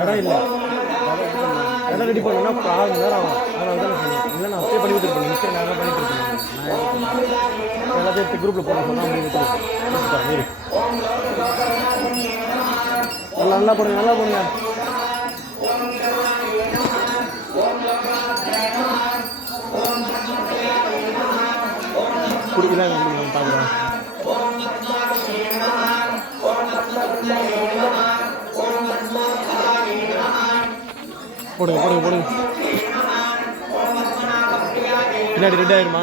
இடம் இல்லை இடம் ரெடி பண்ணணும்னா இப்போ 6 மணி நேரம் ஆகும். அதனால தான் நான் சொன்னேன். இல்லை நான் அப்படியே பண்ணி கொடுத்துருப்பேன். மிஸ்டேக் நான் தான் பண்ணி கொடுத்துருப்பேன். நான் எல்லாத்தையும் எடுத்து குரூப்பில் போட சொன்னால் அப்படி கொடுத்துருப்பேன். நல்லா நல்லா போடுங்க நல்லா போடுங்க. குடிக்கலாம் பார்க்குறேன். போடுங்க போடுங்க போடுங்க. பின்னாடி ரெட் ஆயிருமா?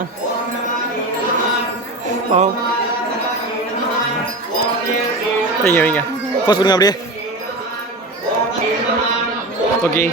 வைங்க வைங்க போஸ்ட் கொடுங்க அப்படியே. ஓகே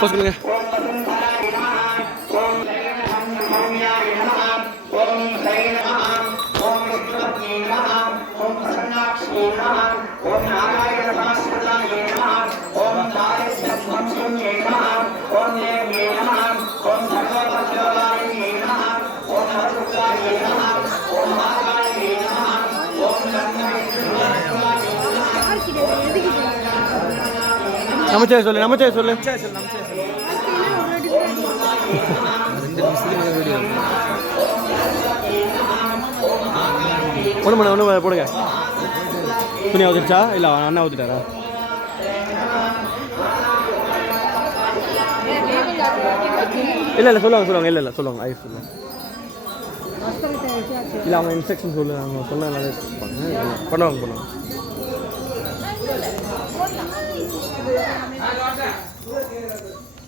போஸ்ட் கொடுங்க. நமச்சே சொல்லு நமச்சே சொல்லு. ஒன்று மணி ஒன்று போடுங்க. துணி ஊற்றிடுச்சா? இல்லை அண்ணா ஊற்றிட்டாரா? இல்லை இல்லை சொல்லுவாங்க சொல்லுவாங்க. இல்லை இல்லை சொல்லுவாங்க. ஐஸ் சொல்லுவாங்க. இல்லை அவங்க இன்ஸ்ட்ரக்ஷன் சொல்லு. அவங்க சொன்ன நல்லா பண்ணுவாங்க பண்ணுவாங்க.